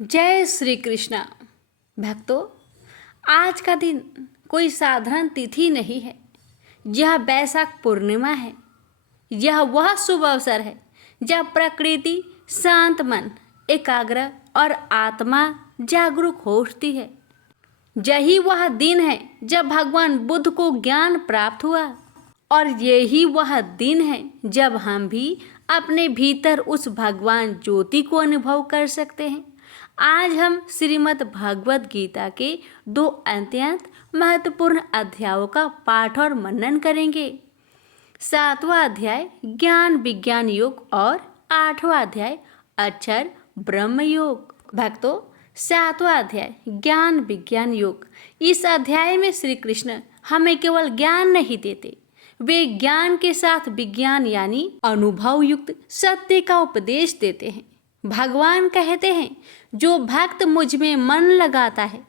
जय श्री कृष्णा। भक्तों, आज का दिन कोई साधारण तिथि नहीं है। यह बैसाख पूर्णिमा है। यह वह शुभ अवसर है जब प्रकृति शांत, मन एकाग्र और आत्मा जागरूक होती है। यही वह दिन है जब भगवान बुद्ध को ज्ञान प्राप्त हुआ, और यही वह दिन है जब हम भी अपने भीतर उस भगवान ज्योति को अनुभव कर सकते हैं। आज हम श्रीमद् भगवद गीता के 2 अत्यंत महत्वपूर्ण अध्यायों का पाठ और मनन करेंगे। 7वां अध्याय ज्ञान विज्ञान योग और 8वां अध्याय अक्षर ब्रह्म योग। भक्तों, 7वां अध्याय ज्ञान विज्ञान योग। इस अध्याय में श्री कृष्ण हमें केवल ज्ञान नहीं देते, वे ज्ञान के साथ विज्ञान यानी अनुभव युक्त सत्य का उपदेश देते हैं। भगवान कहते हैं, जो भक्त मुझ में मन लगाता है,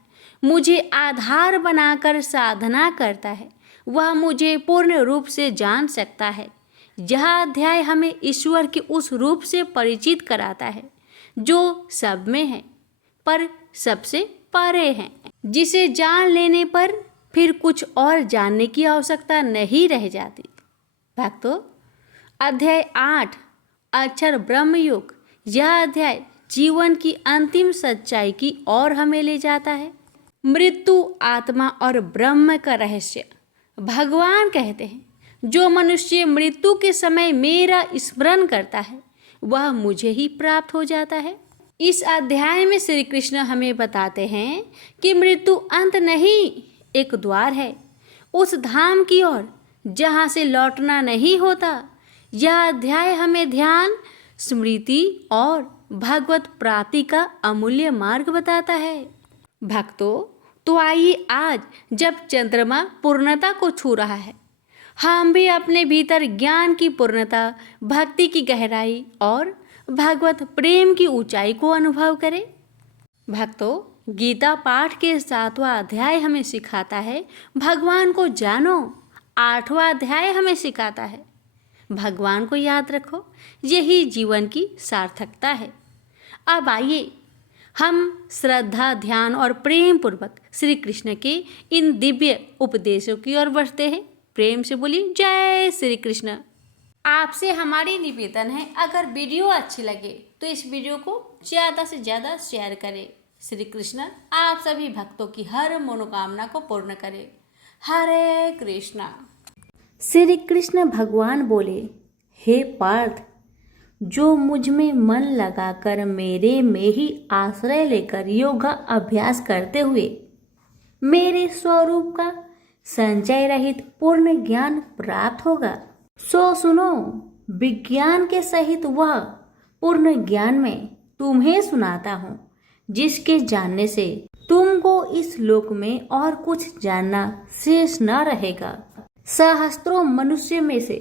मुझे आधार बनाकर साधना करता है, वह मुझे पूर्ण रूप से जान सकता है। यह अध्याय हमें ईश्वर के उस रूप से परिचित कराता है जो सब में है पर सबसे परे है, जिसे जान लेने पर फिर कुछ और जानने की आवश्यकता नहीं रह जाती। भक्तों, अध्याय 8 अक्षर ब्रह्म योग। यह अध्याय जीवन की अंतिम सच्चाई की ओर हमें ले जाता है। मृत्यु, आत्मा और ब्रह्म का रहस्य। भगवान कहते हैं, जो मनुष्य मृत्यु के समय मेरा स्मरण करता है, वह मुझे ही प्राप्त हो जाता है। इस अध्याय में श्री कृष्ण हमें बताते हैं कि मृत्यु अंत नहीं, एक द्वार है उस धाम की ओर जहाँ से लौटना नहीं होता। यह अध्याय हमें ध्यान, स्मृति और भगवत प्राप्ति का अमूल्य मार्ग बताता है। भक्तों, तो आइए आज जब चंद्रमा पूर्णता को छू रहा है, हम भी अपने भीतर ज्ञान की पूर्णता, भक्ति की गहराई और भगवत प्रेम की ऊंचाई को अनुभव करें। भक्तों, गीता पाठ के 7वां अध्याय हमें सिखाता है भगवान को जानो। 8वां अध्याय हमें सिखाता है भगवान को याद रखो। यही जीवन की सार्थकता है। अब आइए हम श्रद्धा, ध्यान और प्रेम पूर्वक श्री कृष्ण के इन दिव्य उपदेशों की ओर बढ़ते हैं। प्रेम से बोलिए जय श्री कृष्ण। आपसे हमारी निवेदन है, अगर वीडियो अच्छी लगे तो इस वीडियो को ज़्यादा से ज़्यादा शेयर करें। श्री कृष्ण आप सभी भक्तों की हर मनोकामना को पूर्ण करें। हरे कृष्णा। श्री कृष्ण भगवान बोले, हे पार्थ, जो मुझ में मन लगाकर मेरे में ही आश्रय लेकर योगा अभ्यास करते हुए मेरे स्वरूप का संचय रहित पूर्ण ज्ञान प्राप्त होगा, सो सुनो, विज्ञान के सहित वह पूर्ण ज्ञान में तुम्हें सुनाता हूँ, जिसके जानने से तुमको इस लोक में और कुछ जानना शेष न रहेगा। सहस्त्रों मनुष्य में से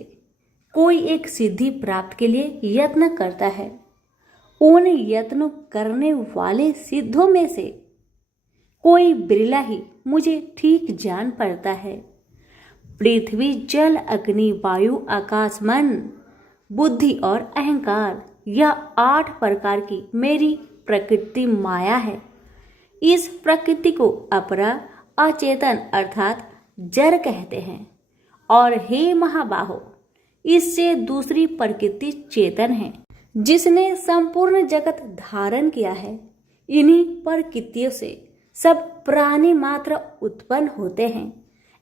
कोई एक सिद्धि प्राप्त के लिए यत्न करता है। उन यत्न करने वाले सिद्धों में से कोई बिरला ही मुझे ठीक जान पड़ता है। पृथ्वी, जल, अग्नि, वायु, आकाश, मन, बुद्धि और अहंकार, यह 8 प्रकार की मेरी प्रकृति माया है। इस प्रकृति को अपरा, अचेतन अर्थात जड़ कहते हैं। और हे महाबाहो, इससे दूसरी प्रकृति चेतन है, जिसने संपूर्ण जगत धारण किया है। इन्हीं प्रकृतियों से सब प्राणी मात्र उत्पन्न होते हैं।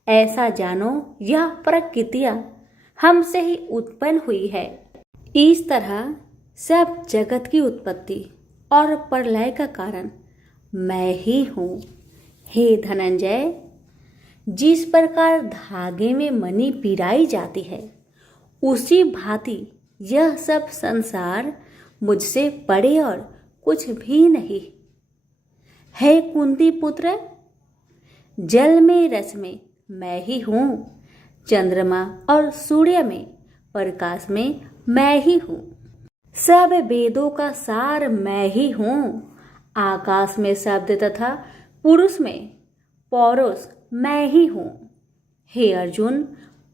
ऐसा जानो, यह प्रकृतियां हमसे ही उत्पन्न हुई है। इस तरह सब जगत की उत्पत्ति और प्रलय का कारण मैं ही हूँ। हे धनंजय, जिस प्रकार धागे में मणि पिराई जाती है, उसी भांति यह सब संसार मुझसे परे और कुछ भी नहीं। हे कुंती पुत्र, जल में, रस में मैं ही हूँ। चंद्रमा और सूर्य में, प्रकाश में मैं ही हूँ। सब वेदों का सार मैं ही हूँ। आकाश में शब्द तथा पुरुष में पौरुष मैं ही हूँ। हे अर्जुन,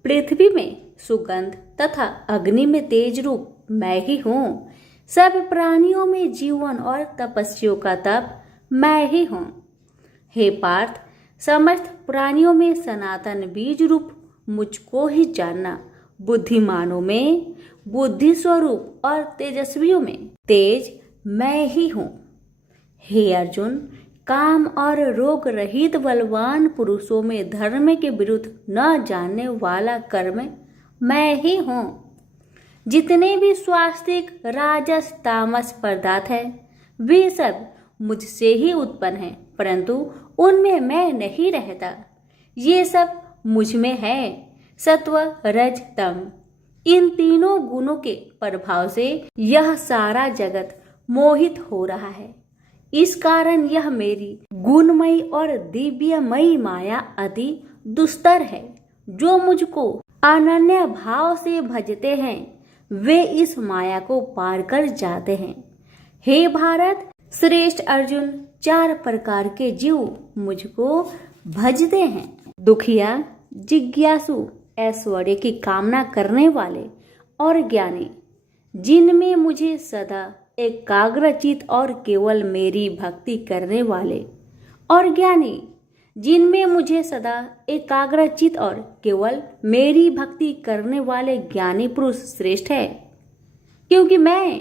पृथ्वी में सुगंध तथा अग्नि में तेज रूप मैं ही हूँ। सब प्राणियों में जीवन और तपस्वियों का तप मैं ही हूँ। हे पार्थ, समस्त प्राणियों में सनातन बीज रूप मुझको ही जानना। बुद्धिमानों में बुद्धि स्वरूप और तेजस्वियों में तेज मैं ही हूँ। हे अर्जुन, काम और रोग रहित बलवान पुरुषों में धर्म के विरुद्ध न जानने वाला कर्म मैं ही हूँ। जितने भी स्वास्तिक राजस तामस पदार्थ है वे सब मुझसे ही उत्पन्न हैं, परंतु उनमें मैं नहीं रहता। ये सब मुझ में है। सत्व रज तम, इन तीनों गुणों के प्रभाव से यह सारा जगत मोहित हो रहा है। इस कारण यह मेरी गुणमयी और दिव्यमयी माया अति दुस्तर है। जो मुझको अनन्य भाव से भजते हैं वे इस माया को पार कर जाते हैं। हे भारत श्रेष्ठ अर्जुन, 4 प्रकार के जीव मुझको भजते हैं। दुखिया, जिज्ञासु, ऐश्वर्य की कामना करने वाले और ज्ञानी, जिनमें मुझे सदा एकाग्रचित और केवल मेरी भक्ति करने वाले, और ज्ञानी जिनमें मुझे सदा एकाग्रचित और केवल मेरी भक्ति करने वाले ज्ञानी पुरुष श्रेष्ठ है, क्योंकि मैं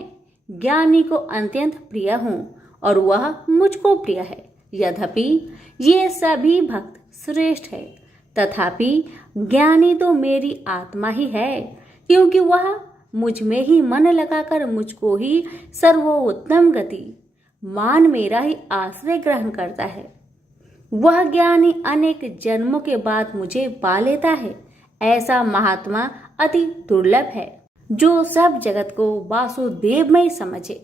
ज्ञानी को अत्यंत प्रिय हूँ और वह मुझको प्रिय है। यद्यपि ये सभी भक्त श्रेष्ठ है, तथापि ज्ञानी तो मेरी आत्मा ही है, क्योंकि वह मुझ में ही मन लगाकर मुझको ही सर्वोत्तम गति मान मेरा ही आश्रय ग्रहण करता है। वह ज्ञानी अनेक जन्मों के बाद मुझे पा लेता है। ऐसा महात्मा अति दुर्लभ है, जो सब जगत को वासुदेवमय समझे।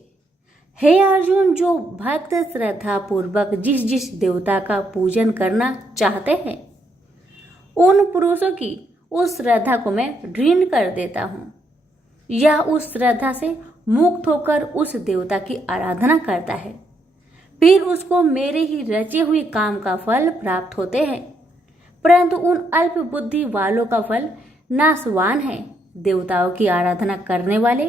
हे अर्जुन, जो भक्त श्रद्धा पूर्वक जिस जिस देवता का पूजन करना चाहते हैं उन पुरुषों की उस श्रद्धा को मैं ऋण कर देता हूँ। यह उस श्रद्धा से मुक्त होकर उस देवता की आराधना करता है, फिर उसको मेरे ही रचे हुए काम का फल प्राप्त होते हैं। परंतु उन अल्प बुद्धि वालों का फल नाशवान है। देवताओं की आराधना करने वाले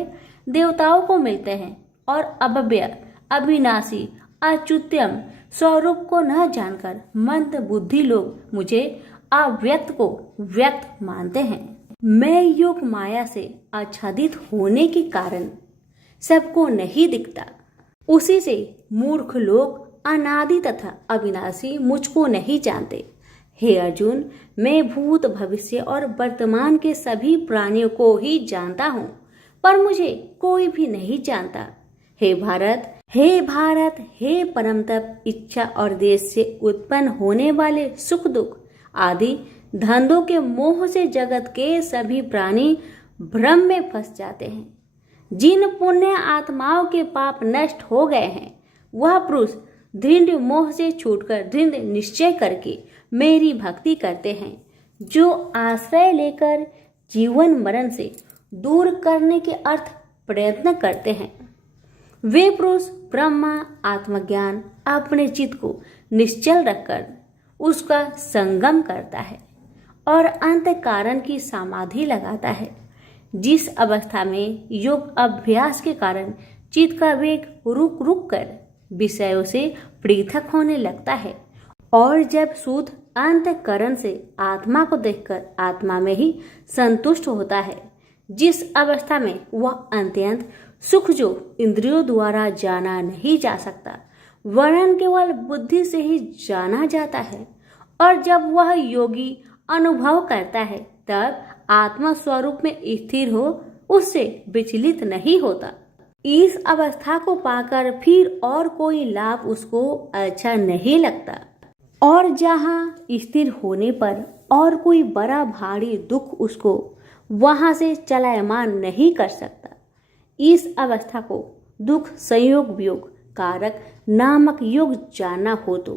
देवताओं को मिलते हैं और अव्यय, अविनाशी, अच्युत्यम स्वरूप को न जानकर मंद बुद्धि लोग मुझे अव्यक्त को व्यक्त मानते हैं। मैं योग माया से आच्छादित होने के कारण सबको नहीं दिखता। उसी से मूर्ख लोग अनादि तथा अविनाशी मुझको नहीं जानते। हे अर्जुन, मैं भूत भविष्य और वर्तमान के सभी प्राणियों को ही जानता हूँ, पर मुझे कोई भी नहीं जानता। हे भारत, हे परम तप, इच्छा और देश से उत्पन्न होने वाले सुख दुख आदि धंधों के मोह से जगत के सभी प्राणी भ्रम में फंस जाते हैं। जिन पुण्य आत्माओं के पाप नष्ट हो गए हैं वह पुरुष दृढ़ मोह से छूटकर दृढ़ निश्चय करके मेरी भक्ति करते हैं, जो आश्रय लेकर जीवन मरण से दूर करने के अर्थ प्रयत्न करते हैं। वे पुरुष ब्रह्मा आत्मज्ञान अपने चित्त को निश्चल रखकर उसका संगम करता है और अंत कारण की समाधि लगाता है, जिस अवस्था में योग अभ्यास के कारण चित्त का वेग रुक रुक कर विषयों से पृथक होने लगता है, और जब शुद्ध अंतःकरण से आत्मा को देखकर आत्मा में ही संतुष्ट होता है, जिस अवस्था में वह अत्यंत सुख जो इंद्रियों द्वारा जाना नहीं जा सकता वरन केवल बुद्धि से ही जाना जाता है, और जब वह योगी अनुभव करता है तब आत्मा स्वरूप में स्थिर हो उससे विचलित नहीं होता। इस अवस्था को पाकर फिर और कोई लाभ उसको अच्छा नहीं लगता, और जहाँ स्थिर होने पर और कोई बड़ा भारी दुख उसको वहां से चलायमान नहीं कर सकता। इस अवस्था को दुख संयोग वियोग कारक नामक योग जानना हो तो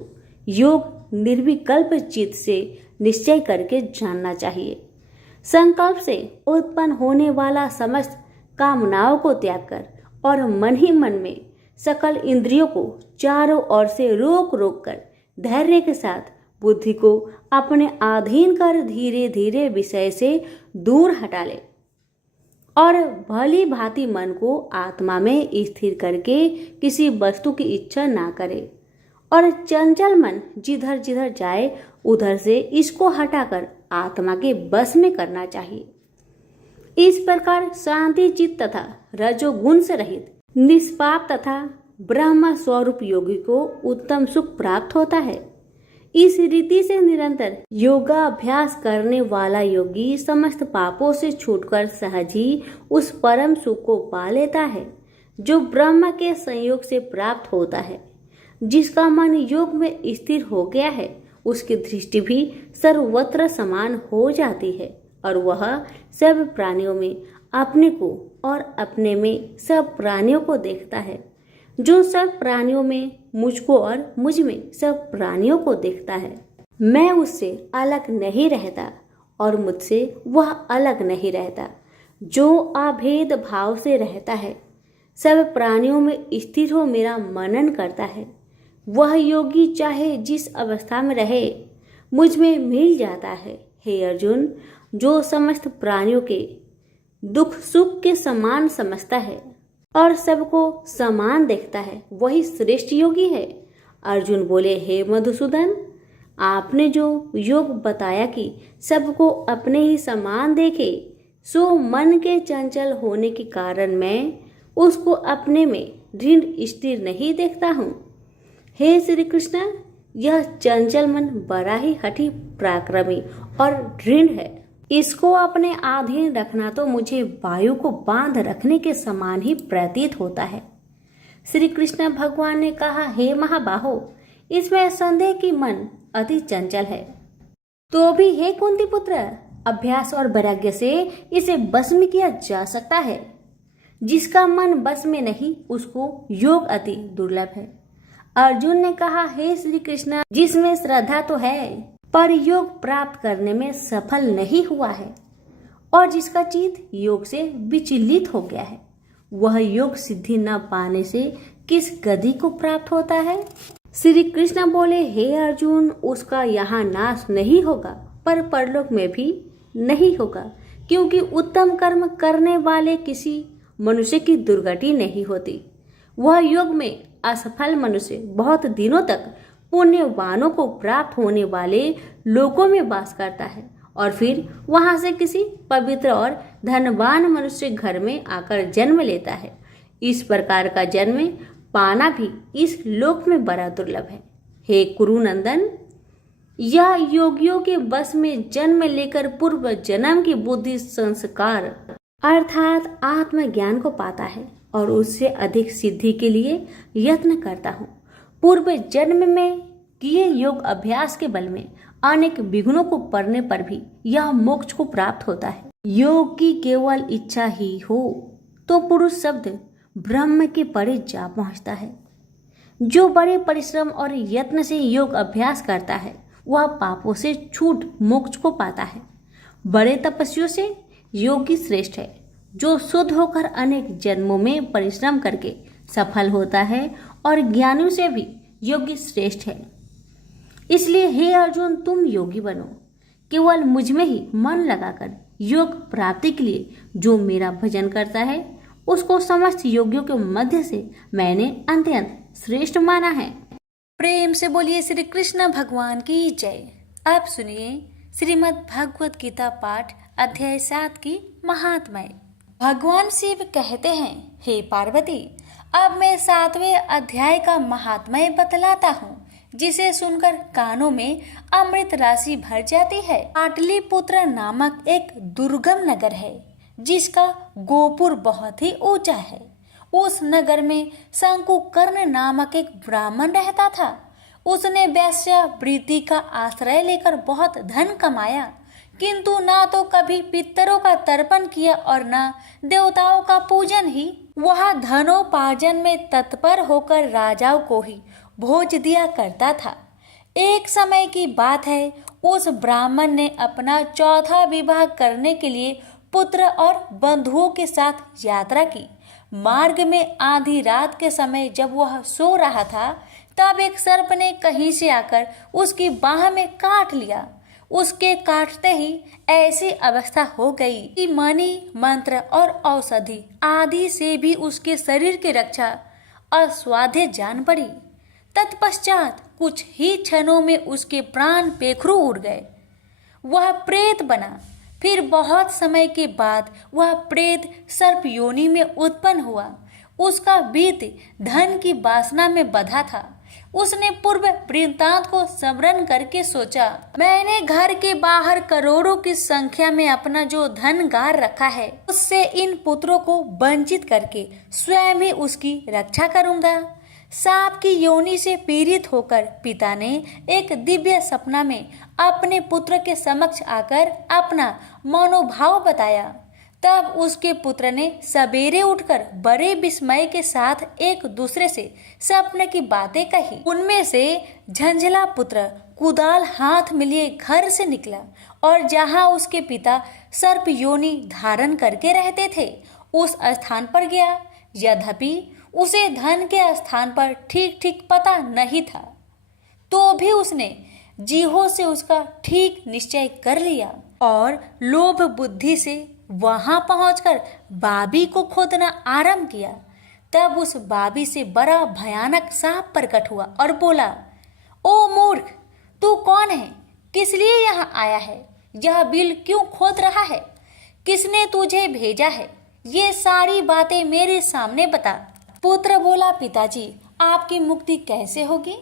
योग निर्विकल्प चित्त से निश्चय करके जानना चाहिए। संकल्प से उत्पन्न होने वाला समस्त कामनाओं को त्याग कर और मन ही मन में सकल इंद्रियों को चारों ओर से रोक रोक कर धैर्य के साथ बुद्धि को अपने अधीन कर धीरे धीरे विषय से दूर हटा ले और भली भांति मन को आत्मा में स्थिर करके किसी वस्तु की इच्छा ना करे और चंचल मन जिधर जिधर जाए उधर से इसको हटाकर आत्मा के बस में करना चाहिए। इस प्रकार शांति चित्त तथा रजोगुण से रहित निष्पाप तथा ब्रह्म स्वरूप योगी को उत्तम सुख प्राप्त होता है। इस रीति से निरंतर योगाभ्यास करने वाला योगी समस्त पापों से छूटकर सहज ही उस परम सुख को पा लेता है जो ब्रह्म के संयोग से प्राप्त होता है। जिसका मन योग में स्थिर हो गया है उसकी दृष्टि भी सर्वत्र समान हो जाती है और वह सब प्राणियों में अपने को और अपने में सब प्राणियों को देखता है। जो सब प्राणियों में मुझको और मुझ में सब प्राणियों को देखता है। मैं उससे अलग नहीं रहता और मुझसे वह अलग नहीं रहता। जो अभेद भाव से रहता है सब प्राणियों में स्थिर हो मेरा मनन करता है वह योगी चाहे जिस अवस्था में रहे मुझ में मिल जाता है। हे अर्जुन, जो समस्त प्राणियों के दुख सुख के समान समझता है और सबको समान देखता है वही श्रेष्ठ योगी है। अर्जुन बोले, हे मधुसूदन, आपने जो योग बताया कि सबको अपने ही समान देखे सो मन के चंचल होने के कारण मैं उसको अपने में दृढ़ स्थिर नहीं देखता हूँ। हे श्री कृष्ण, यह चंचल मन बड़ा ही हठी पराक्रमी और दृढ़ है। इसको अपने अधीन रखना तो मुझे वायु को बांध रखने के समान ही प्रतीत होता है। श्री कृष्ण भगवान ने कहा, हे महाबाहो, इसमें संदेह की मन अति चंचल है। तो भी हे कुंती पुत्र, अभ्यास और वैराग्य से इसे बस में किया जा सकता है। जिसका मन बस में नहीं उसको योग अति दुर्लभ है। अर्जुन ने कहा, हे श्री कृष्ण, जिसमें श्रद्धा तो है पर योग प्राप्त करने में सफल नहीं हुआ है और जिसका चित्त योग से विचलित हो गया है वह योग सिद्धि न पाने से किस गति को प्राप्त होता है। श्री कृष्ण बोले, हे अर्जुन, उसका यहाँ नाश नहीं होगा पर परलोक में भी नहीं होगा, क्योंकि उत्तम कर्म करने वाले किसी मनुष्य की दुर्गति नहीं होती। वह योग में असफल मनुष्य बहुत दिनों तक पुण्यवानों को प्राप्त होने वाले लोकों में वास करता है और फिर वहां से किसी पवित्र और धनवान मनुष्य घर में आकर जन्म लेता है। इस प्रकार का जन्म पाना भी इस लोक में बड़ा दुर्लभ है। हे कुरुनंदन, यह योगियों के बस में जन्म लेकर पूर्व जन्म की बुद्धि संस्कार अर्थात आत्मज्ञान को पाता है और उससे अधिक सिद्धि के लिए यत्न करता हूँ। पूर्व जन्म में किए योग अभ्यास के बल में अनेक विघ्नों को पड़ने पर भी यह मोक्ष को प्राप्त होता है। योग की केवल इच्छा ही हो तो पुरुष शब्द ब्रह्म के परे जा पहुंचता है। जो बड़े परिश्रम और यत्न से योग अभ्यास करता है वह पापों से छूट मोक्ष को पाता है। बड़े तपस्वियों से योगी श्रेष्ठ है। जो शुद्ध होकर अनेक जन्मों में परिश्रम करके सफल होता है और ज्ञानियों से भी योगी श्रेष्ठ है। इसलिए हे अर्जुन, तुम योगी बनो। केवल मुझ में ही मन लगाकर योग प्राप्ति के लिए जो मेरा भजन करता है उसको समस्त योगियों के मध्य से मैंने अत्यंत श्रेष्ठ माना है। प्रेम से बोलिए श्री कृष्ण भगवान की जय। अब सुनिए श्रीमद् भगवत गीता पाठ अध्याय 7 की महात्म्य। भगवान शिव कहते हैं, हे पार्वती, अब मैं 7वें अध्याय का महात्म्य बतलाता हूँ, जिसे सुनकर कानों में अमृत राशि भर जाती है। पाटलिपुत्र नामक एक दुर्गम नगर है जिसका गोपुर बहुत ही ऊंचा है। उस नगर में शंकुकर्ण नामक एक ब्राह्मण रहता था। उसने वैश्यावृत्ति का आश्रय लेकर बहुत धन कमाया, किंतु ना तो कभी पितरों का तर्पण किया और न देवताओं का पूजन ही। वह धनोपार्जन में तत्पर होकर राजाओं को ही भोज दिया करता था। एक समय की बात है, उस ब्राह्मण ने अपना चौथा विवाह करने के लिए पुत्र और बंधुओं के साथ यात्रा की। मार्ग में आधी रात के समय जब वह सो रहा था तब एक सर्प ने कहीं से आकर उसकी बाह में काट लिया। उसके काटते ही ऐसी अवस्था हो गई कि मणि मंत्र और औषधि आदि से भी उसके शरीर की रक्षा असाध्य जान पड़ी। तत्पश्चात कुछ ही क्षणों में उसके प्राण पेखरू उड़ गए। वह प्रेत बना। फिर बहुत समय के बाद वह प्रेत सर्प योनि में उत्पन्न हुआ। उसका बीत धन की वासना में बंधा था। उसने पूर्व वृत्तांत को स्मरण करके सोचा, मैंने घर के बाहर करोड़ों की संख्या में अपना जो धन गार रखा है, उससे इन पुत्रों को वंचित करके स्वयं ही उसकी रक्षा करूंगा। सांप की योनि से पीड़ित होकर पिता ने एक दिव्य सपना में अपने पुत्र के समक्ष आकर अपना मनोभाव बताया। तब उसके पुत्र ने सवेरे उठकर बड़े विस्मय के साथ एक दूसरे से सपने की बातें कही। उनमें से झंझला पुत्र कुदाल हाथ में लिए घर से निकला और जहां उसके पिता सर्प योनि धारण करके रहते थे उस स्थान पर गया। यद्यपि उसे धन के स्थान पर ठीक ठीक पता नहीं था, तो भी उसने जीहो से उसका ठीक निश्चय कर लिया और लोभ बुद्धि से वहां पहुंचकर बाबी को खोदना आरंभ किया। तब उस बाबी से बड़ा भयानक सांप प्रकट हुआ और बोला, ओ मूर्ख, तू कौन है? किस लिए यहाँ आया है? यह बिल क्यों खोद रहा है? किसने तुझे भेजा है? ये सारी बातें मेरे सामने बता। पुत्र बोला, पिताजी, आपकी मुक्ति कैसे होगी?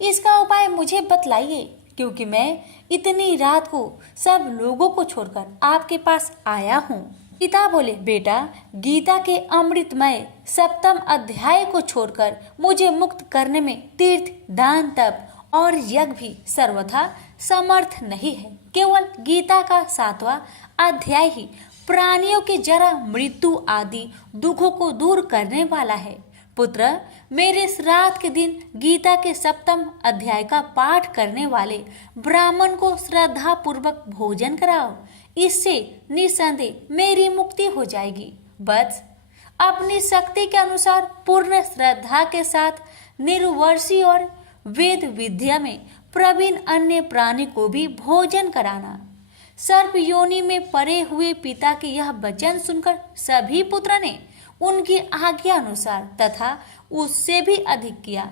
इसका उपाय मुझे बतलाइए, क्योंकि मैं इतनी रात को सब लोगों को छोड़कर आपके पास आया हूँ। पिता बोले, बेटा, गीता के अमृतमय सप्तम अध्याय को छोड़कर मुझे मुक्त करने में तीर्थ, दान, तप और यज्ञ भी सर्वथा समर्थ नहीं है। केवल गीता का 7वां अध्याय ही प्राणियों के जरा, मृत्यु आदि दुखों को दूर करने वाला है। पुत्र, मेरे श्राद्ध के दिन गीता के 7वें अध्याय का पाठ करने वाले ब्राह्मण को श्रद्धा पूर्वक भोजन कराओ। इससे निसंदेह मेरी मुक्ति हो जाएगी। बस अपनी शक्ति के अनुसार पूर्ण श्रद्धा के साथ निर्वर्षी और वेद विद्या में प्रवीण अन्य प्राणी को भी भोजन कराना। सर्प योनि में पड़े हुए पिता के यह वचन सुनकर सभी पुत्र ने उनकी आज्ञा अनुसार तथा उससे भी अधिक किया।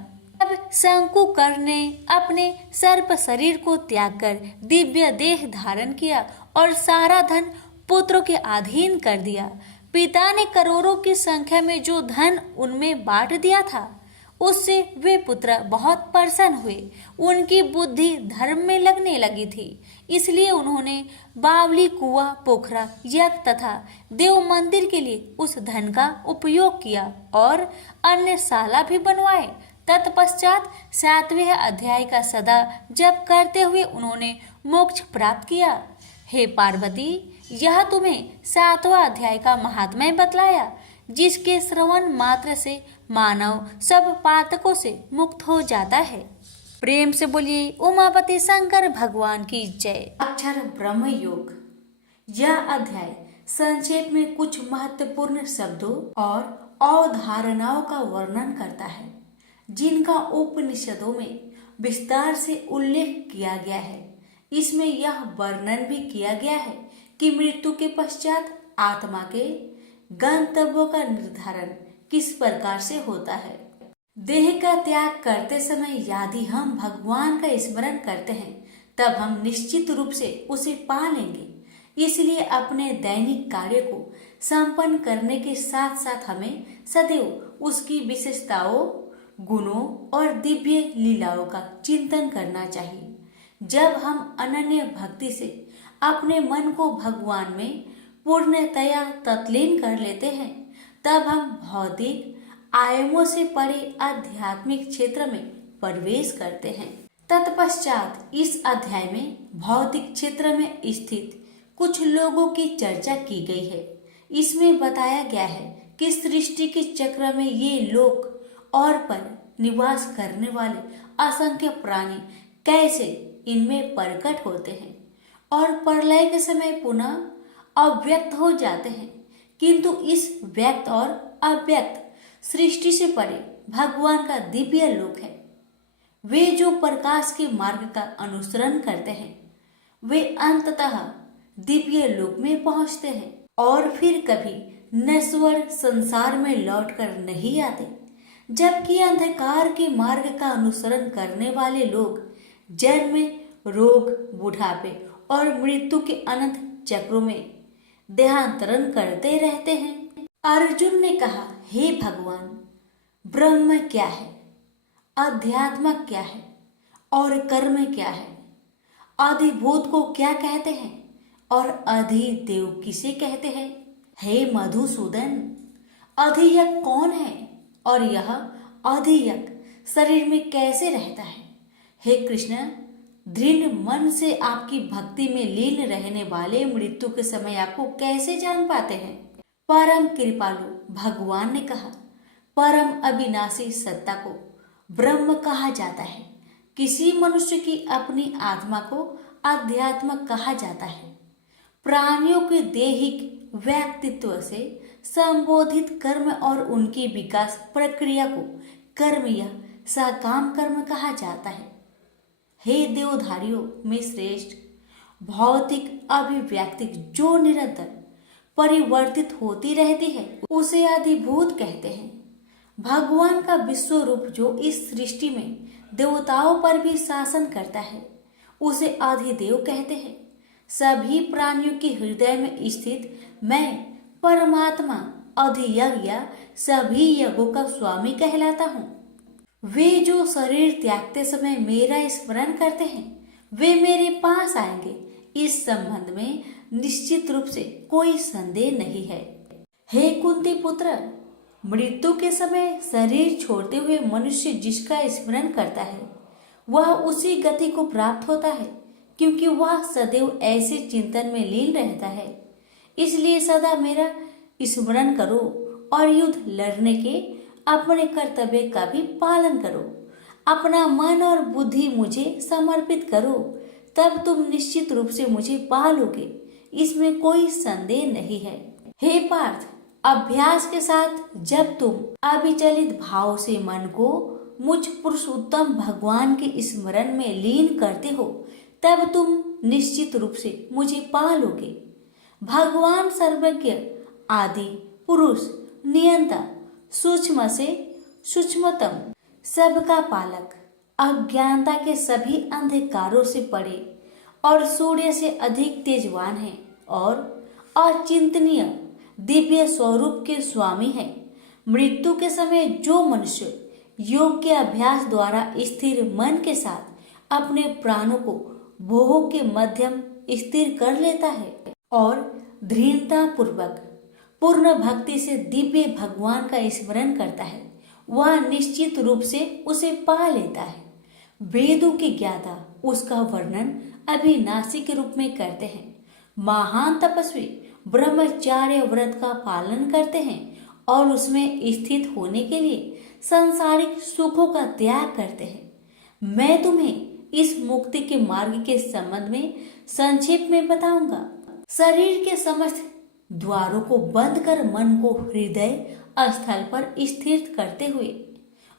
अब शंकुकर ने अपने सर्प शरीर को त्याग कर दिव्य देह धारण किया और सारा धन पुत्रों के अधीन कर दिया। पिता ने करोड़ों की संख्या में जो धन उनमें बांट दिया था, उससे वे पुत्र बहुत प्रसन्न हुए। उनकी बुद्धि धर्म में लगने लगी थी, इसलिए उन्होंने बावली, कुआं, पोखरा, यज्ञ तथा देव मंदिर के लिए उस धन का उपयोग किया और अन्य शाला भी बनवाए। तत्पश्चात 7वें अध्याय का सदा जप करते हुए उन्होंने मोक्ष प्राप्त किया। हे पार्वती, यह तुम्हें 7वां अध्याय का महात्म्य बतलाया, जिसके श्रवण मात्र से मानव सब पातकों से मुक्त हो जाता है। प्रेम से बोलिए उमापति शंकर भगवान की जय। अक्षर ब्रह्म योग। यह अध्याय संक्षेप में कुछ महत्वपूर्ण शब्दों और अवधारणाओं का वर्णन करता है, जिनका उपनिषदों में विस्तार से उल्लेख किया गया है। इसमें यह वर्णन भी किया गया है कि मृत्यु के पश्चात आत्मा के गंतव्यों का निर्धारण किस प्रकार से होता है। देह का त्याग करते समय यदि हम भगवान का स्मरण करते हैं, तब हम निश्चित रूप से उसे पा लेंगे। इसलिए अपने दैनिक कार्य को संपन्न करने के साथ साथ हमें सदैव उसकी विशेषताओं, गुणों और दिव्य लीलाओं का चिंतन करना चाहिए। जब हम अनन्य भक्ति से अपने मन को भगवान में पूर्णतया तल्लीन कर लेते हैं, तब हम भौतिक आयामों से परे आध्यात्मिक क्षेत्र में प्रवेश करते हैं। तत्पश्चात इस अध्याय में भौतिक क्षेत्र में स्थित कुछ लोगों की चर्चा की गई है। इसमें बताया गया है कि सृष्टि के चक्र में ये लोक और पर निवास करने वाले असंख्य प्राणी कैसे इनमें प्रकट होते हैं और प्रलय के समय पुनः अव्यक्त हो जाते हैं। किंतु इस व्यक्त और अव्यक्त सृष्टि से परे भगवान का दिव्य लोक है। वे जो प्रकाश के मार्ग का अनुसरण करते हैं, वे अंततः दिव्य लोक में पहुंचते हैं और फिर कभी नश्वर संसार में लौटकर नहीं आते, जबकि अंधकार के मार्ग का अनुसरण करने वाले लोग जन्म, रोग, बुढ़ापे और मृत्यु के अनंत चक्रों में देहांतरण करते रहते हैं। अर्जुन ने कहा, हे भगवान, ब्रह्म क्या है, अध्यात्म क्या है और कर्म क्या है? अधिभूत को क्या कहते हैं और अधिदेव किसे कहते हैं? हे मधुसूदन, अधियज्ञ कौन है और यह अधियज्ञ शरीर में कैसे रहता है? हे कृष्ण, दृढ़ मन से आपकी भक्ति में लीन रहने वाले मृत्यु के समय आपको कैसे जान पाते हैं? परम कृपालु भगवान ने कहा, परम अविनाशी सत्ता को ब्रह्म कहा जाता है। किसी मनुष्य की अपनी आत्मा को अध्यात्म कहा जाता है। प्राणियों के दैहिक व्यक्तित्व से संबोधित कर्म और उनकी विकास प्रक्रिया को कर्म या सकाम कर्म कहा जाता है। हे देवधारियों में श्रेष्ठ, भौतिक अभिव्यक्ति जो निरंतर परिवर्तित होती रहती है उसे अधिभूत कहते हैं। भगवान का विश्व रूप जो इस सृष्टि में देवताओं पर भी शासन करता है उसे अधिदेव कहते हैं। सभी प्राणियों के हृदय में स्थित मैं परमात्मा अधियज्ञ या सभी यज्ञों का स्वामी कहलाता हूँ। वे जो शरीर त्यागते समय मेरा स्मरण करते हैं वे मेरे पास आएंगे, इस संबंध में निश्चित रूप से कोई संदेह नहीं है। हे कुंती पुत्र, मृत्यु के समय शरीर छोड़ते हुए मनुष्य जिसका स्मरण करता है वह उसी गति को प्राप्त होता है, क्योंकि वह सदैव ऐसे चिंतन में लीन रहता है। इसलिए सदा मेरा स्मरण करो और युद्ध लड़ने के अपने कर्तव्य का भी पालन करो। अपना मन और बुद्धि मुझे समर्पित करो, तब तुम निश्चित रूप से मुझे पा लोगे, इसमें कोई संदेह नहीं है। हे पार्थ, अभ्यास के साथ जब तुम अविचलित भाव से मन को मुझ पुरुषोत्तम भगवान के स्मरण में लीन करते हो तब तुम निश्चित रूप से मुझे पा लोगे। भगवान सर्वज्ञ, आदि पुरुष, नियंता, सूक्ष्म से सूक्ष्मतम, सबका पालक, अज्ञानता के सभी अंधकारों से परे और सूर्य से अधिक तेजवान है और अचिंतनीय दिव्य स्वरूप के स्वामी है। मृत्यु के समय जो मनुष्य योग के अभ्यास द्वारा स्थिर मन के साथ अपने प्राणों को भोग के मध्यम स्थिर कर लेता है और दृढ़ता पूर्वक पूर्ण भक्ति से दिव्य भगवान का स्मरण करता है, वह निश्चित रूप से उसे पा लेता है। वेदों के ज्ञाता उसका वर्णन अविनाशी के रूप में करते हैं। महान तपस्वी ब्रह्मचार्य व्रत का पालन करते हैं और उसमें स्थित होने के लिए सांसारिक सुखों का त्याग करते हैं। मैं तुम्हें इस मुक्ति के मार्ग के संबंध में संक्षेप में बताऊंगा। शरीर के समस्त द्वारों को बंद कर मन को हृदय स्थल पर स्थिर करते हुए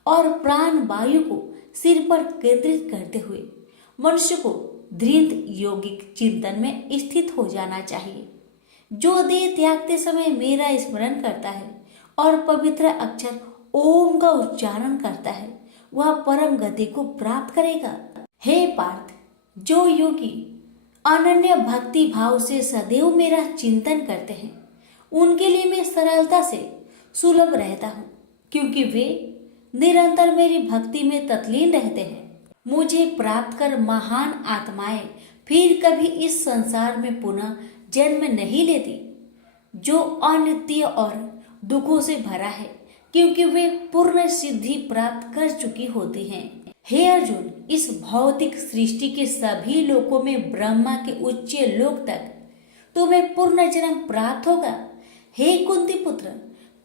और प्राण वायु को सिर पर केंद्रित करते हुए मनुष्य को दृढ़ योगिक चिंतन में स्थित हो जाना चाहिए। जो देह त्यागते समय मेरा स्मरण करता है और पवित्र अक्षर ओम का उच्चारण करता है वह परम गति को प्राप्त करेगा। हे पार्थ, जो योगी अनन्य भक्ति भाव से सदैव मेरा चिंतन करते हैं उनके लिए मैं सरलता से सुलभ रहता हूँ, क्योंकि वे निरंतर मेरी भक्ति में तत्लीन रहते हैं। मुझे प्राप्त कर महान आत्माएं फिर कभी इस संसार में पुनः जन्म नहीं लेती, जो अनित्य और दुखों से भरा है, क्योंकि वे पूर्ण सिद्धि प्राप्त कर चुकी होती हैं। हे अर्जुन, इस भौतिक सृष्टि के सभी लोकों में ब्रह्मा के उच्च लोक तक तुम्हें पूर्ण जन्म प्राप्त होगा। हे कुंती पुत्र,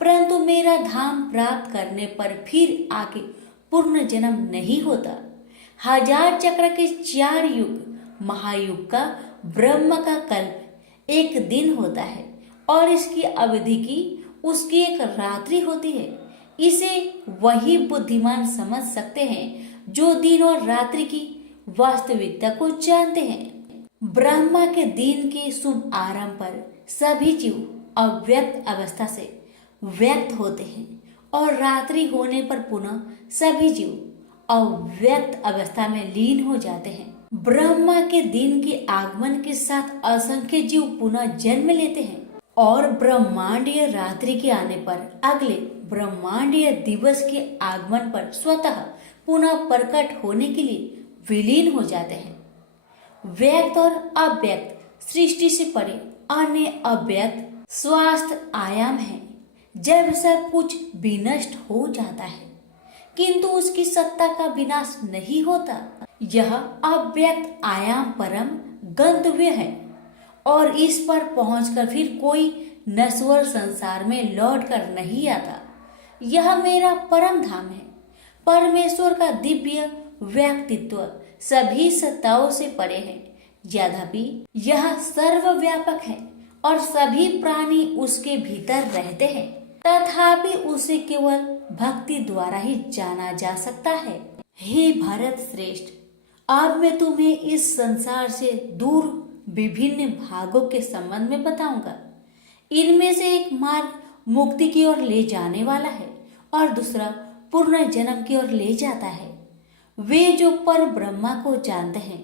परंतु मेरा धाम प्राप्त करने पर फिर आगे पूर्ण जन्म नहीं होता। 1000 चक्र के 4 युग महायुग का ब्रह्म का कल्प एक दिन होता है और इसकी अवधि की उसकी एक रात्रि होती है। इसे वही बुद्धिमान समझ सकते हैं जो दिन और रात्रि की वास्तविकता को जानते हैं। ब्रह्मा के दिन के शुभ आरंभ पर सभी जीव अव्यक्त अवस्था से व्यक्त होते हैं और रात्रि होने पर पुनः सभी जीव अव्यक्त अवस्था में लीन हो जाते हैं। ब्रह्मा के दिन के आगमन के साथ असंख्य जीव पुनः जन्म लेते हैं और ब्रह्मांडीय रात्रि के आने पर अगले ब्रह्मांडीय दिवस के आगमन पर स्वतः पुनः प्रकट होने के लिए विलीन हो जाते हैं। व्यक्त और अव्यक्त सृष्टि से परे अन्य अव्यक्त स्वास्थ्य आयाम है। जब सब कुछ विनष्ट हो जाता है किंतु उसकी सत्ता का विनाश नहीं होता। यह अव्यक्त आयाम परम गंतव्य है और इस पर पहुंचकर फिर कोई नश्वर संसार में लौट कर नहीं आता। यह मेरा परम धाम है। परमेश्वर का दिव्य व्यक्तित्व सभी सत्ताओं से परे है। यद्यपि यह सर्वव्यापक है और सभी प्राणी उसके भीतर रहते हैं, तथापि उसे केवल भक्ति द्वारा ही जाना जा सकता है। हे भरत श्रेष्ठ, अब मैं तुम्हें इस संसार से दूर विभिन्न भागों के संबंध में बताऊंगा। इनमें से एक मार्ग मुक्ति की ओर ले जाने वाला है और दूसरा पूर्ण जन्म की ओर ले जाता है। वे जो पर ब्रह्मा को जानते हैं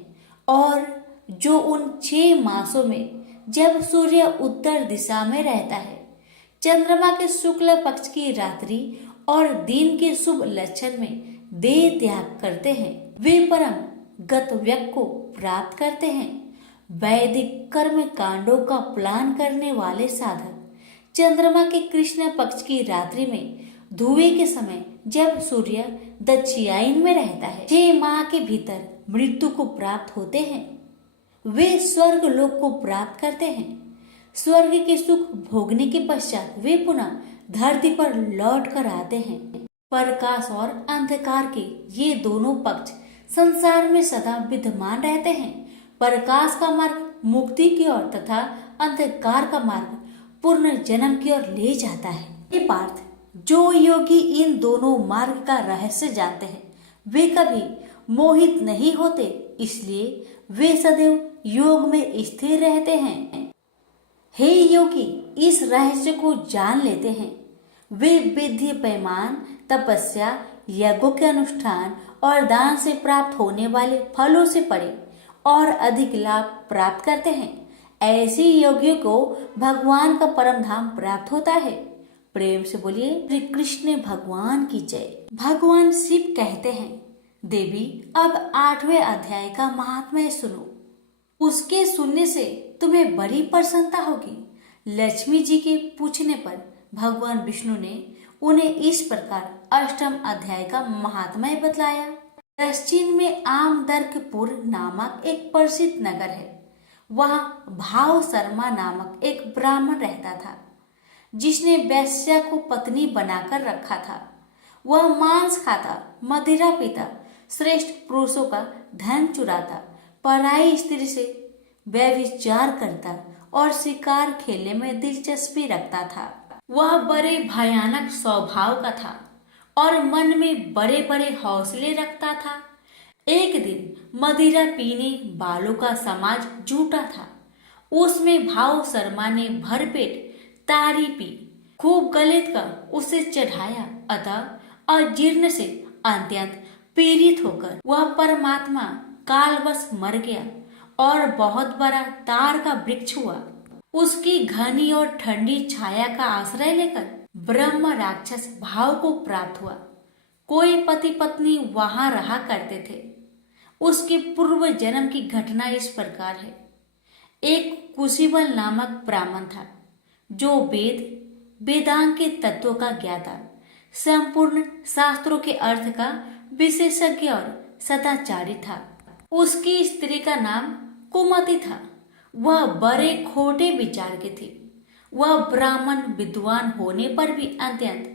और जो उन 6 मासों में जब सूर्य उत्तर दिशा में रहता है, चंद्रमा के शुक्ल पक्ष की रात्रि और दिन के शुभ लक्षण में देह त्याग करते हैं, वे परम गतव्य को प्राप्त करते हैं। वैदिक कर्म कांडों का प्लान करने वाले साधक चंद्रमा के कृष्ण पक्ष की रात्रि में धुएं के समय जब सूर्य दक्षिणायन में रहता है, 6 माह के भीतर मृत्यु को प्राप्त होते हैं। वे स्वर्ग लोक को प्राप्त करते हैं। स्वर्ग के सुख भोगने के पश्चात वे पुनः धरती पर लौट कर आते हैं। प्रकाश और अंधकार के ये दोनों पक्ष संसार में सदा विद्यमान रहते हैं। प्रकाश का मार्ग मुक्ति की ओर तथा अंधकार का मार्ग पूर्ण जन्म की ओर ले जाता है। ये पार्थ, जो योगी इन दोनों मार्ग का रहस्य जानते हैं वे कभी मोहित नहीं होते, इसलिए वे सदैव योग में स्थिर रहते हैं। हे योगी, इस रहस्य को जान लेते हैं वे विधि पैमान, तपस्या, यज्ञों के अनुष्ठान और दान से प्राप्त होने वाले फलों से परे और अधिक लाभ प्राप्त करते हैं। ऐसे योगियों को भगवान का परम धाम प्राप्त होता है। प्रेम से बोलिए श्री कृष्ण भगवान की जय। भगवान शिव कहते हैं, देवी अब 8वें अध्याय का महात्म्य सुनो। उसके सुनने से तुम्हें बड़ी प्रसन्नता होगी। लक्ष्मी जी के पूछने पर भगवान विष्णु ने उन्हें इस प्रकार 8वें अध्याय का महात्म्य बतलाया। दक्षिण में आमदर्कपुर नामक एक प्रसिद्ध नगर है। वहां भाव शर्मा नामक एक ब्राह्मण रहता था, जिसने वैश्या को पत्नी बनाकर रखा था। वह मांस खाता, मदिरा पीता, श्रेष्ठ पुरुषों का धन चुराता, पराई स्त्री से व्यभिचार करता और शिकार खेलने में दिलचस्पी रखता था। वह बड़े भयानक स्वभाव का था और मन में बड़े बड़े हौसले रखता था। एक दिन मदिरा पीने वालों का समाज जुटा था। उसमें भाव शर्मा ने भरपेट तारी पी, खूब गलित कर उसे चढ़ाया। अतः अजीर्ण से अत्यंत पीड़ित होकर वह परमात्मा कालवश मर गया और बहुत बड़ा तार का वृक्ष हुआ। उसकी घनी और ठंडी छाया का आश्रय लेकर ब्रह्म राक्षस भाव को प्राप्त हुआ। कोई पति पत्नी वहां रहा करते थे। उसके पूर्व जन्म की घटना इस प्रकार है। एक कुशीबल नामक ब्राह्मण था, जो वेदांग के तत्वों का ज्ञाता, संपूर्ण शास्त्रों के अर्थ का विशेषज्ञ और सदाचारी था। उसकी स्त्री का नाम कुमति था। वह बड़े खोटे विचार की थी। वह ब्राह्मण विद्वान होने पर भी अत्यंत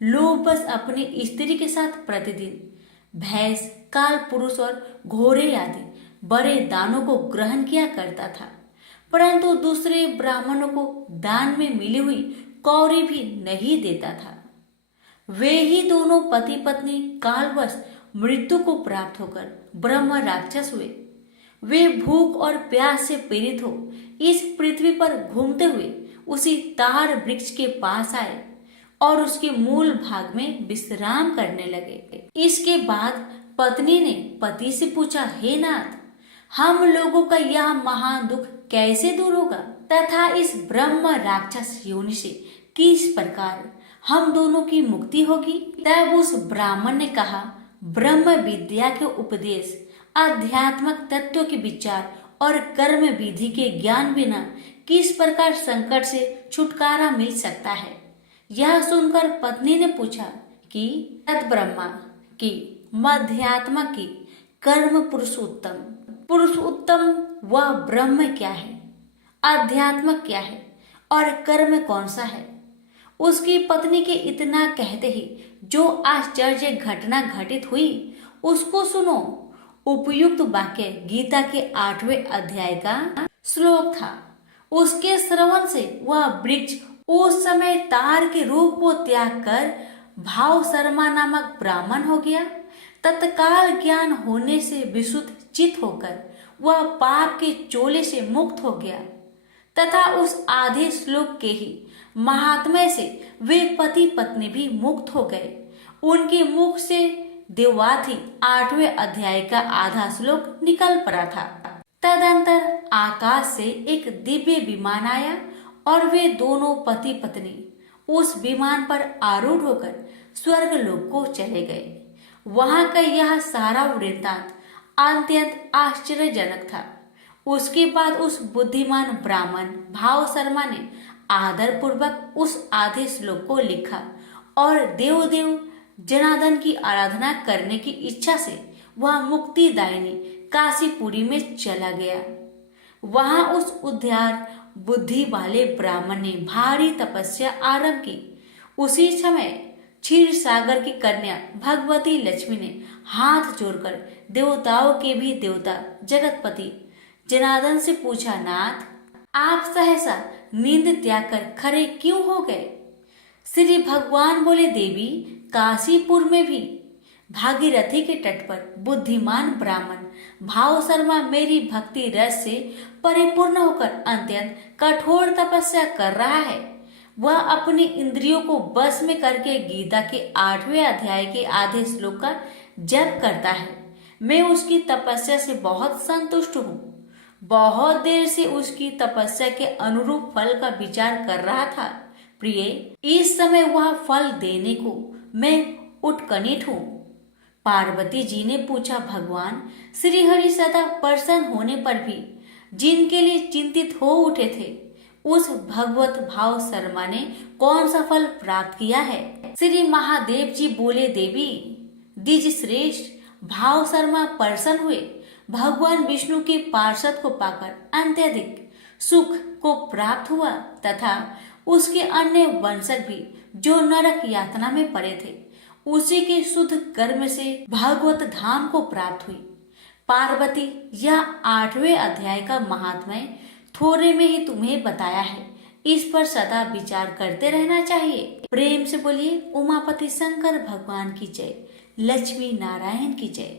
लोभवश अपनी स्त्री के साथ प्रतिदिन भैंस, काल पुरुष और घोड़े आदि बड़े दानों को ग्रहण किया करता था, परंतु दूसरे ब्राह्मणों को दान में मिली हुई कौड़ी भी नहीं देता था। वे ही दोनों पति पत्नी कालवश मृत्यु को प्राप्त होकर ब्रह्म राक्षस हुए। वे भूख और प्यास से पीड़ित हो इस पृथ्वी पर घूमते हुए उसी तार वृक्ष के पास आए और उसके मूल भाग में विश्राम करने लगे। इसके बाद पत्नी ने पति से पूछा, हे नाथ, हम लोगों का यह महान दुख कैसे दूर होगा तथा इस ब्रह्म राक्षस योनि से किस प्रकार हम दोनों की मुक्ति होगी? तब उस ब्राह्मण ने कहा, ब्रह्म विद्या के उपदेश, आध्यात्मिक तत्व के विचार और कर्म विधि के ज्ञान बिना किस प्रकार संकट से छुटकारा मिल सकता है? यह सुनकर पत्नी ने पूछा कि तत् ब्रह्मा की मध्यात्मा की कर्म पुरुषोत्तम वह ब्रह्म क्या है, अध्यात्म क्या है और कर्म कौन सा है? उसकी पत्नी के इतना कहते ही जो आश्चर्य घटना घटित हुई उसको सुनो। उपयुक्त वाक्य गीता के 8वें अध्याय का श्लोक था। उसके श्रवण से वह वृक्ष उस समय तार के रूप को त्याग कर भाव शर्मा नामक ब्राह्मण हो गया। तत्काल ज्ञान होने से विशुद्ध चित होकर वह पाप के चोले से मुक्त हो गया तथा उस आधे श्लोक के ही महात्म्य से वे पति पत्नी भी मुक्त हो गए। उनके मुख से देवाथी 8वें अध्याय का आधा श्लोक निकल पड़ा था। तदंतर आकाश से एक दिव्य विमान आया और वे दोनों पति पत्नी उस विमान पर आरूढ़ होकर स्वर्ग लोक को चले गए। वहां का यह सारा वृत्तांत अत्यंत आश्चर्यजनक था। उसके बाद उस बुद्धिमान ब्राह्मण भाव शर्मा ने आदर पूर्वक उस आधे श्लोक को लिखा और देव जनार्दन की आराधना करने की इच्छा से वह मुक्तिदायिनी काशीपुरी में चला गया। वहां उस उद्धार बुद्धि वाले ब्राह्मण ने भारी तपस्या आरंभ की। उसी समय क्षीर सागर की कन्या भगवती लक्ष्मी ने हाथ जोड़कर देवताओं के भी देवता जगतपति जनार्दन से पूछा, नाथ, आप सहसा नींद त्याग कर खड़े क्यों हो गए? श्री भगवान बोले, देवी, काशीपुर में भी भागीरथी के तट पर बुद्धिमान ब्राह्मण भाव शर्मा मेरी भक्ति रस से परिपूर्ण होकर अत्यंत कठोर तपस्या कर रहा है। वह अपनी इंद्रियों को बस में करके गीता के 8वें अध्याय के आधे श्लोक का जप करता है। मैं उसकी तपस्या से बहुत संतुष्ट हूँ। बहुत देर से उसकी तपस्या के अनुरूप फल का विचार कर रहा था। प्रिय, इस समय वह फल देने को मैं उत्कंठित हूँ। पार्वती जी ने पूछा, भगवान श्री हरि सदा प्रसन्न होने पर भी जिनके लिए चिंतित हो उठे थे, उस भगवत भाव शर्मा ने कौन सा फल प्राप्त किया है? श्री महादेव जी बोले, देवी, द्विज श्रेष्ठ भाव शर्मा प्रसन्न हुए। भगवान विष्णु के पार्षद को पाकर अत्यधिक सुख को प्राप्त हुआ तथा उसके अन्य वंशज भी जो नरक यातना में पड़े थे, उसी के शुद्ध कर्म से भागवत धाम को प्राप्त हुई। पार्वती, यह 8वें अध्याय का महात्म्य थोड़े में ही तुम्हें बताया है। इस पर सदा विचार करते रहना चाहिए। प्रेम से बोलिए उमापति शंकर भगवान की जय, लक्ष्मी नारायण की जय।